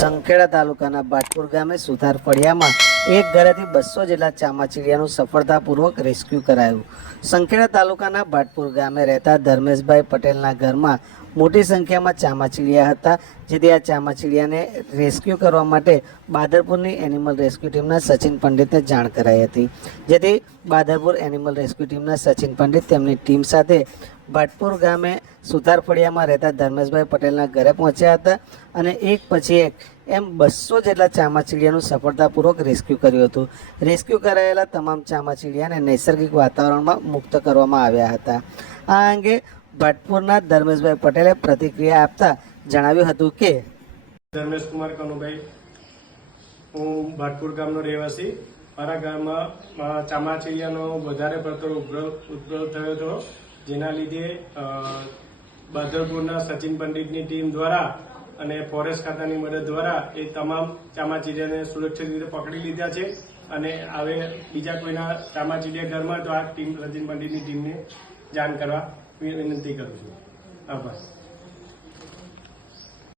સંખેડા તાલુકાના બાટપુર ગામે સુથાર ફળિયામાં એક ઘરેથી 200 જેટલા ચામાચીડિયાનું સફળતાપૂર્વક રેસ્ક્યુ કરાયું। સંખેડા તાલુકાના બાટપુર ગામે રહેતા ધર્મેશભાઈ પટેલના ઘરમાં મોટી સંખ્યામાં ચામાચીડિયા હતા, જેથી આ ચામાચીડિયાને રેસ્ક્યુ કરવા માટે બાદરપુરની એનિમલ રેસ્ક્યુ ટીમના સચિન પંડિતને જાણ કરાઈ હતી, જેથી બાદરપુર એનિમલ રેસ્ક્યુ ટીમના સચિન પંડિત તેમની ટીમ સાથે બાટપુર ગામે સુથાર ફળિયામાં રહેતા ધર્મેશભાઈ પટેલના ઘરે પહોંચ્યા હતા અને એક પછી એક એમ 200 જેટલા ચામાચીડિયાનું સફળતાપૂર્વક રેસ્ક્યુ કર્યું હતું। રેસ્ક્યુ કરાયેલા તમામ ચામાચીડિયાને નૈસર્ગિક વાતાવરણમાં મુક્ત કરવામાં આવ્યા હતા। આ અંગે બાટપુરના ધર્મેશભાઈ પટેલે પ્રતિક્રિયા આપતા જણાવ્યું હતું કે ધર્મેશ કુમાર કનુભાઈ, હું બાટપુર ગામનો રહેવાસી। મારા ગામમાં ચામાચીડિયાનો વધારે પડતો ઉદ્ભવ થયો હતો, જેના લીધે બાદરપુરના સચિન પંડિતની ટીમ દ્વારા અને ફોરેસ્ટ ખાતાની મદદ દ્વારા એ તમામ ચામાચીડિયાને સુરક્ષિત રીતે પકડી લીધા છે અને હવે બીજા કોઈના ચામાચીડિયા ઘરમાં તો આ ટીમ સચિન પંડિતની ટીમને જાણ કરવા વિનંતી કરું છું। આભાર।